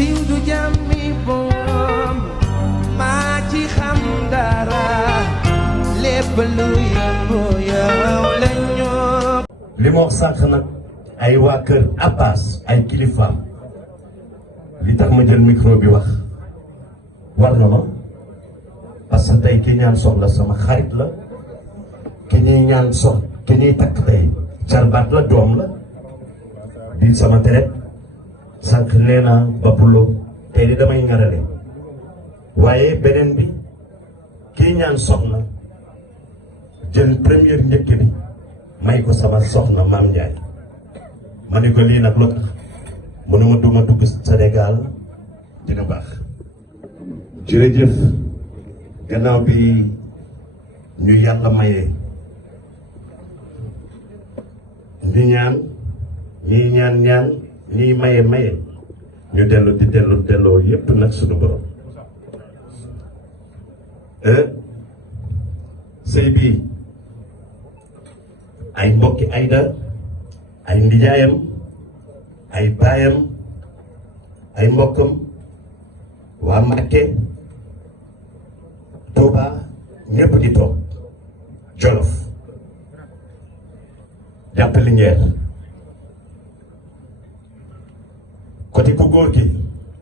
siiw du jàmmi boom maa ci xam dara lépp lu yëngu yow la ñoo li ma wax sànq nag ay waa kër Abbas ay kilifaam li tax ma jël micro bi wax war na ma parce que tey ki ñaan soxla sama xarit la ki ñuy ñaan ki ñuy takk tey jarbaat la doom la di sama deret sànq nee naa ba bulo tey di damay ngarale waaye beneen bi kii ñaan soxna jël première njëkk bi may ko sama soxna Maam Njaay ma ne ko lii nag lu tax mu ne ma duma dugg Sénégal dina baax jërëjëf gannaaw bi ñu yàlla mayee ñu ñaan ñii ñaan ñii maye ñu dellu di delloo yépp nag suñu borom sëy bii ay mbokki Ayda ay ndijaayam ay baayam ay mbokkam waa Màkke Tuuba ñépp di toog Jolof jàpp Linguère côté ku góor gi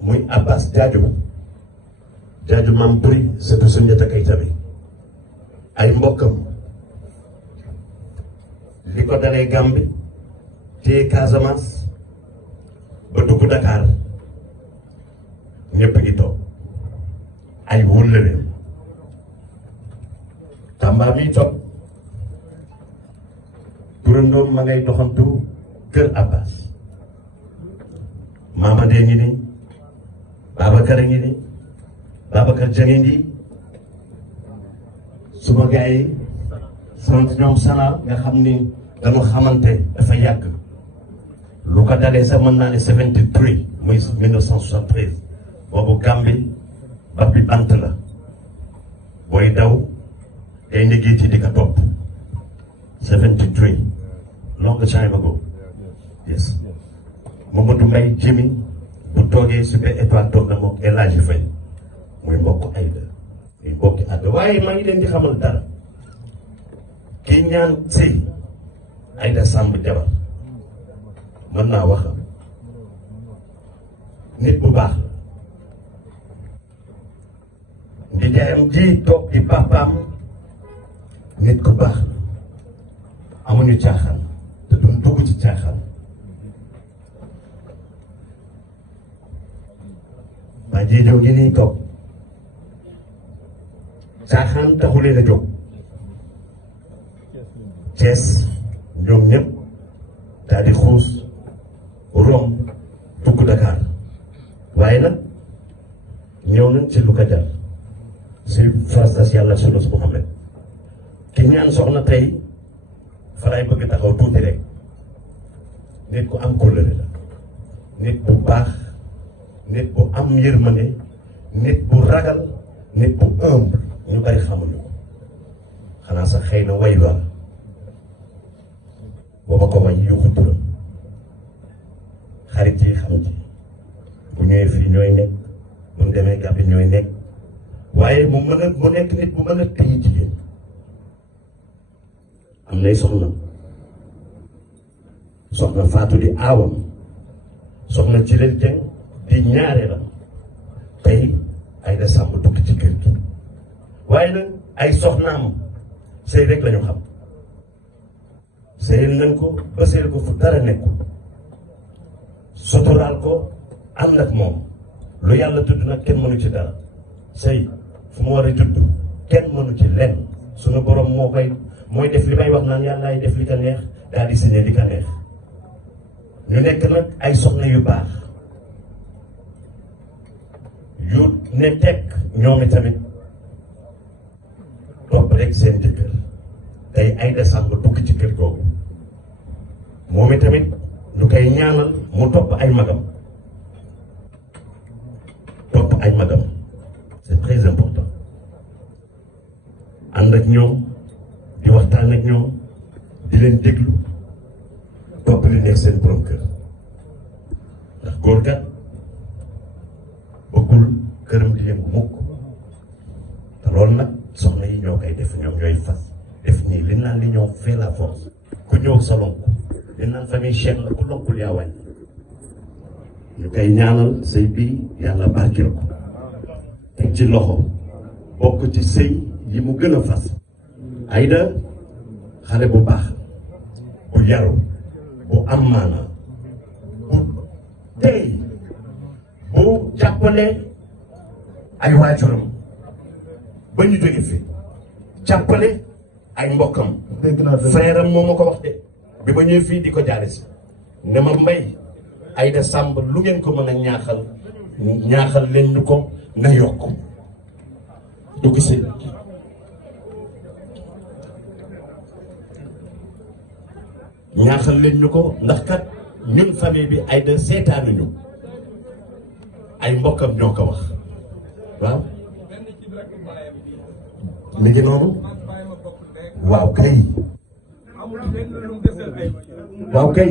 muy Abbas jaaju maam buri surtout suñu ñett kay tabi ay mbokkam li ko dalee Gàmbi téye Casamance ba dugg Dakar ñëpp ngi toog ay wóllëreem Tamba mi toog turandoom ma ngay doxantu kër Abbas Mamadé ngi ni Babacar a ngi ni Babacar Jange ngi suma gars yi sant ñoom Sana nga xam ni dañu xamante dafa yàgg lu ko dalee sax mën naa ne 73 muy 1973 boobu Gambie ba bi bant la booy daw day négéti di ko topp 73 long time ago yes Mamadou Mbaye Jimi bu toogee Super Étoile toog na moom El Hadji Faye muy mbokk Ayda muy mbokki Ayda waaye maa ngi leen di xamal dara kii ñaan sëy Ayda Samb jabar mën naa wax nit bu baax di jaayam ji toog di papaam nit ku baax amuñu caaxaan te duñ dugg ci caaxaan ba jiijoo ngi nii toog caaxaan taxu leen a jóg Cees ñoom ñëpp daal di xuus rom dugg Dakar waaye nag ñëw nañ ci lu ko jar si farastas yàlla sunna su Muhammad ki ñaan soxna tey fa lay bëgg taxaw tuuti rek nit ku am kóllëre la nit bu baax nit bu am yërmande nit bu ragal nit bu humble ñu bari xamuñu ko xanaa sax xëy na way la booba ko way yuuxu turam xarit yi xam ci bu ñëwee fii ñooy nekk bu ñu demee Gàmbi ñooy nekk waaye mu nekk nit bu mën a téye jigéen am nay soxna Faatu di aawam soxna ci leen jeng di ñaare la tey Ayda Samb tukki ci kër gi waaye nag ay soxnaam sëy rek lañu xam sëyal nañ ko ba sëyal ko fu dara nekkul suturaal ko ànd ak moom lu yàlla tudd nag kenn mënu ci dara sëy fu mu war a tudd kenn mënu ci lenn suñu borom mooy def li may wax naan yàllaay def li ka neex daal di signé li ka neex ñu nekk nag ay soxna yu baax yu ne tekk ñoom tamit topp rek seen jëkkër tey Ayda Samb dugg ci kër googu moom tamit ñu koy ñaanal mu topp ay magam c'est très important ànd ak ñoom di waxtaan ak ñoom di leen déglu topp li nekk seen borom kër ndax góor kat këram di yëngu mukk te loolu nag soxna yi ñoo koy def ñoom ñooy fas def nii li naan li ñoo fait la force ku ñëw sa lonk li naan famille chaîne la ku lonkul yaa wàññi ñu koy ñaanal sëy bii yàlla barkeel ko teg ci loxo bokk ci sëy yi mu gën a fas Aïda xale bu baax bu yaru bu am maana bu tey bu jàppale ay waajuram ba ñu jóge fi jàppale ay mbokkam frère am moo ma ko wax de bi ma ñëw fii di ko jaare si ne ma mbay Aïda Samb lu ngeen ko mën a ñaaxal leen ñu ko na yokk du gisee ñaaxal leen ñu ko ndax kat ñun famille bi Aïda seetaanuñu ay mbokkam ñoo ko wax waaw mi ngi noonu waaw kay waaw kay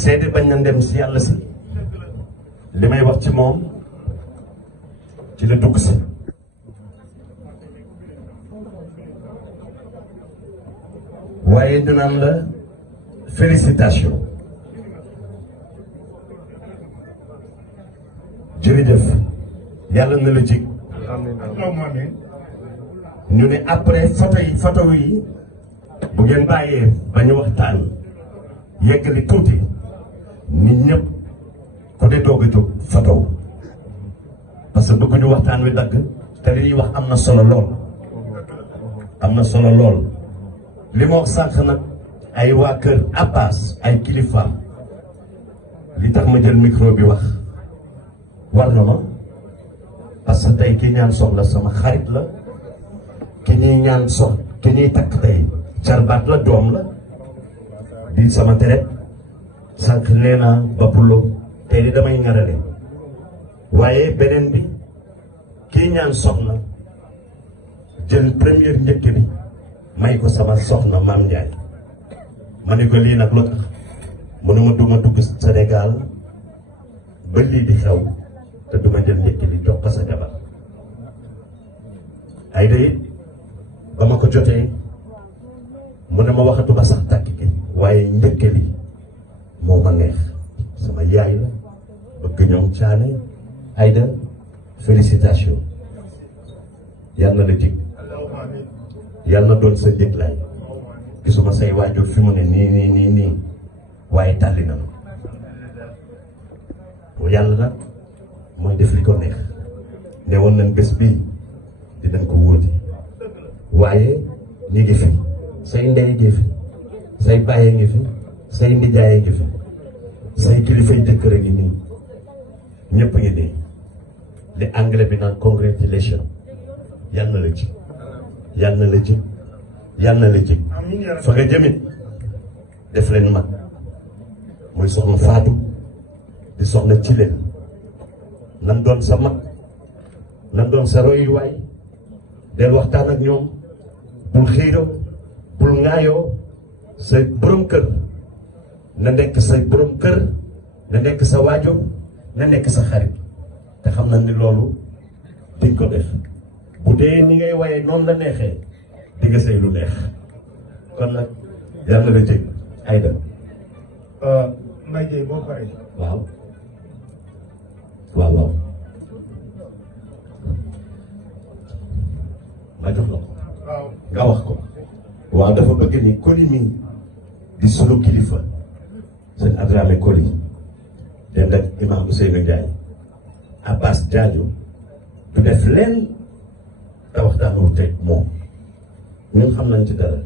seede bañ na dem si yàlla si li may wax ci moom ci la dugg si waaye ñu naan la félicitation jërëjëf yàlla na la jig ñu ne après photo yi bu ngeen bàyyee ba ñu waxtaan yeggali tuuti nit ñëpp ku ne doog a jóg photo parce que bëgguñu waxtaan wi dagg te li ñuy wax am na solo lool am na solo lool li ma wax sànq nag ay waa kër Abbas ay kilifaam li tax ma jël micro bi wax war na ma parce que tey ki ñaan soxla sama xarit la ki ñuy ñaan ki ñuy takk tey jarbaat la doom la di sama teret sànq nee naa Bapulo tey di damay ngarale waaye beneen bi kii ñaan soxna jël première njëkk bi may ko sama soxna Maam Njaay ma ne ko lii nag lu tax mu ne ma duma dugg Sénégal ba lii di xew te duma jël njëkk li jox ko sa jabar Aïda it ba ma ko jotee mu ne ma waxatu ba sax tàkk gi waaye njëkk li moo ma neex sama yaay la bëgg ñoom caane Aïda félicitation yàlla na la jig yàlla na doon sa njëglaay gisuma say waajur fi mu ne nii waaye tàlli na ma yàlla nag mooy def li ko neex ne woon nañ bés bii dinañ ko wóoti waaye ñi ngi fi say ndey ngi fi say bàyyi ngi fi say ndijaay ngi fi say kilifay jëkkër a ngi nii ñëpp ngi nii li anglais bi naan congratulation yàlla na la ji yàlla na la ji yàlla na la ji fa nga jëmit def leen mag muy soxna Faatu di soxna ci leen nan doon sa mag nan doon sa royuwaay del waxtaan ak ñoom bul xiiroo bul ŋaayoo sa borom kër na nekk sa borom kër na nekk sa waajur na nekk sa xarit te xam na ni loolu diñ ko def bu dee ni ngay waye noonu la neexee di nga sëy lu neex kon nag yàlla na jég Aïda Mbaye Dieye boo paree waaw waaw ma jox la ko nga wax ko waaw dafa bëgg ni Coly mi di sunu kilifa sëñ Adramé Coly den ak imam Ousseynou Ndiaye Abbas Diadio du def leen te waxtaanul teg moom ñun xam nañ ci dara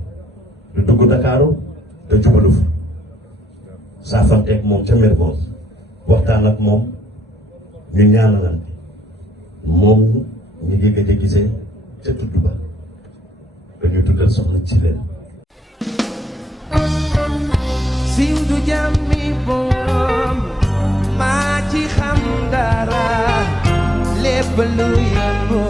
du dugg Ndakaaru te jubalu fa saafanteeg moom ca Mermoz waxtaan ak moom ñu ñaanalante moom ñu ngi gëj a gisee ca tudd ba dañuy tuddal soxna ci leen siiw du jàmmi boom maa ci xam dara lépp lu yëngu